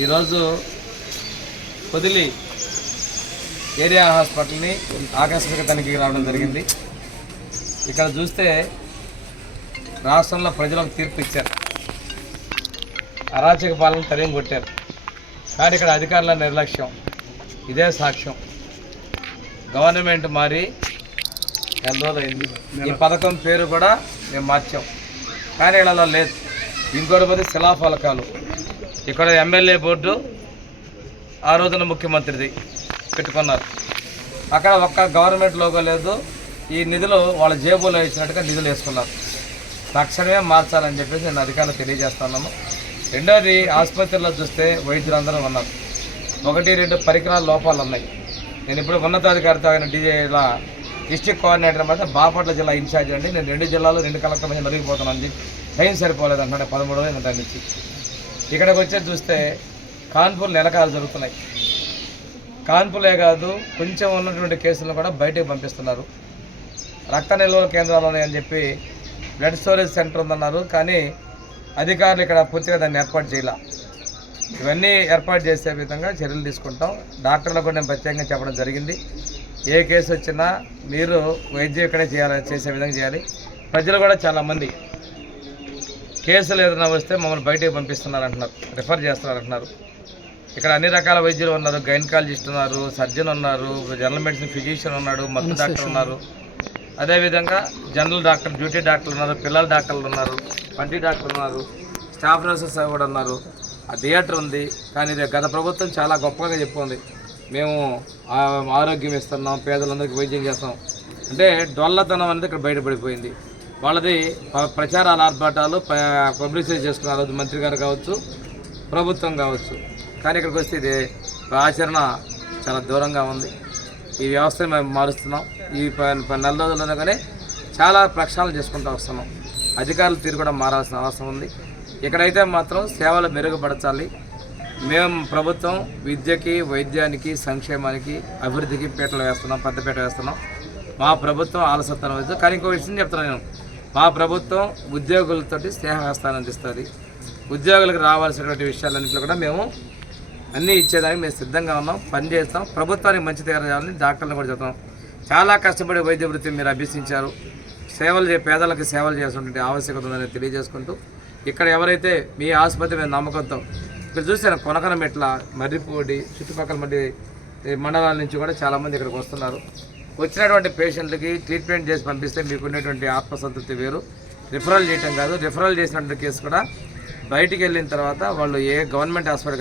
ఈరోజు పొదిలి ఏరియా హాస్పిటల్ని ఆకస్మిక తనిఖీకి రావడం జరిగింది. ఇక్కడ చూస్తే రాష్ట్రంలో ప్రజలకు తీర్పు ఇచ్చారు, అరాచక పాలన తరిం కొట్టారు. కానీ ఇక్కడ అధికారుల నిర్లక్ష్యం ఇదే సాక్ష్యం. గవర్నమెంట్ మారి ఎంత రోజులైంది, ఈ పథకం పేరు కూడా మేము మార్చాం, కానీ ఇలా లేదు. ఇంకోటి పోతే శిలాఫలకాలు, ఇక్కడ ఎమ్మెల్యే బోర్డు ఆ రోజున ముఖ్యమంత్రిది పెట్టుకున్నారు. అక్కడ ఒక్క గవర్నమెంట్ లోగో లేదు. ఈ నిధులు వాళ్ళ జేబులో ఇచ్చినట్టుగా నిధులు వేసుకున్నారు. తక్షణమే మార్చాలని చెప్పేసి నేను అధికారులు తెలియజేస్తున్నాను. రెండోది, ఆసుపత్రిలో చూస్తే వైద్యులందరూ ఉన్నారు. 1-2 పరికరాల లోపాలు ఉన్నాయి. నేను ఇప్పుడు ఉన్నతాధికారితో ఆయన ఇలా డిస్ట్రిక్ట్ కోఆర్డినేటర్ మధ్య బాపట్ల జిల్లా ఇన్ఛార్జ్ అండి. నేను 2 జిల్లాలు 2 కలెక్టర్ మధ్య నలిగిపోతున్నాను. టైం సరిపోలేదు అంటున్నాడు. 13 రోజులు దాని నుంచి ఇక్కడికి వచ్చేది చూస్తే కాన్పూర్ నెలకాలు జరుగుతున్నాయి. కాన్పూర్లే కాదు, కొంచెం ఉన్నటువంటి కేసులను కూడా బయటకు పంపిస్తున్నారు. రక్త నిల్వల కేంద్రాలు ఉన్నాయని చెప్పి బ్లడ్ స్టోరేజ్ సెంటర్ ఉందన్నారు, కానీ అధికారులు ఇక్కడ పూర్తిగా దాన్ని ఏర్పాటు చేయాల. ఇవన్నీ ఏర్పాటు చేసే విధంగా చర్యలు తీసుకుంటాం. డాక్టర్లకు కూడా నేను ప్రత్యేకంగా చెప్పడం జరిగింది. ఏ కేసు వచ్చినా మీరు వైద్యం ఇక్కడే చేసే విధంగా చేయాలి. ప్రజలు కూడా చాలామంది కేసులు ఏదైనా వస్తే మమ్మల్ని బయటకు పంపిస్తున్నారు అంటున్నారు, రిఫర్ చేస్తున్నారు అంటున్నారు. ఇక్కడ అన్ని రకాల వైద్యులు ఉన్నారు. గైనకాలజిస్ట్ ఉన్నారు, సర్జన్ ఉన్నారు, జనరల్ మెడిసిన్ ఫిజిషియన్ ఉన్నాడు, మత్తు డాక్టర్ ఉన్నారు, అదేవిధంగా జనరల్ డాక్టర్, డ్యూటీ డాక్టర్లు ఉన్నారు, పిల్లల డాక్టర్లు ఉన్నారు, పంటి డాక్టర్లు ఉన్నారు, స్టాఫ్ నర్సెస్ కూడా ఉన్నారు. ఆ థియేటర్ ఉంది. కానీ ఇది గత ప్రభుత్వం చాలా గొప్పగా చెప్పుకుంది, మేము ఆరోగ్యం ఇస్తున్నాం, పేదలందరికీ వైద్యం చేస్తాం అంటే డొల్లతనం అనేది ఇక్కడ బయటపడిపోయింది. వాళ్ళది ప్రచారాల ఆర్భాటాలు పబ్లిసిటీ చేసుకున్న రోజు మంత్రి గారు కావచ్చు, ప్రభుత్వం కావచ్చు. కానీ ఇక్కడికి వస్తే ఇది ఆచరణ చాలా దూరంగా ఉంది. ఈ వ్యవస్థను మేము మారుస్తున్నాం. ఈ 4 రోజుల్లోనే కానీ చాలా ప్రక్షాళన చేసుకుంటూ వస్తున్నాం. అధికారుల తీరు కూడా మారాల్సిన అవసరం ఉంది. ఇక్కడైతే మాత్రం సేవలు మెరుగుపరచాలి. మేము ప్రభుత్వం విద్యకి, వైద్యానికి, సంక్షేమానికి, అభివృద్ధికి పీటలు వేస్తున్నాం, పెద్దపీట వేస్తున్నాం. మా ప్రభుత్వం ఆలస్యతనం వద్దు. కానీ ఇంకో విషయం చెప్తున్నాను నేను, మా ప్రభుత్వం ఉద్యోగులతోటి స్నేహహస్తాన్ని అందిస్తుంది. ఉద్యోగులకు రావాల్సినటువంటి విషయాలన్నింటిలో కూడా మేము అన్నీ ఇచ్చేదానికి మేము సిద్ధంగా ఉన్నాం, పని చేస్తాం. ప్రభుత్వానికి మంచి తీరాలని డాక్టర్లను కూడా చెప్తాం. చాలా కష్టపడి వైద్య వృత్తి మీరు అభ్యసించారు. పేదలకు సేవలు చేసినటువంటి ఆవశ్యకత ఉందని తెలియజేసుకుంటూ, ఇక్కడ ఎవరైతే మీ ఆసుపత్రి మీద నమ్మకంతో ఇక్కడ చూసాను, కొనకనమెట్ల, మర్రిపూడి, చుట్టుపక్కల మండలాల నుంచి కూడా చాలామంది ఇక్కడికి వస్తున్నారు. వచ్చినటువంటి పేషెంట్లకి ట్రీట్మెంట్ చేసి పంపిస్తే మీకు ఉన్నటువంటి ఆత్మసంతృప్తి వేరు. రిఫరల్ చేయటం కాదు, రిఫరల్ చేసినటువంటి కేసు కూడా బయటికి వెళ్ళిన తర్వాత వాళ్ళు ఏ గవర్నమెంట్ హాస్పిటల్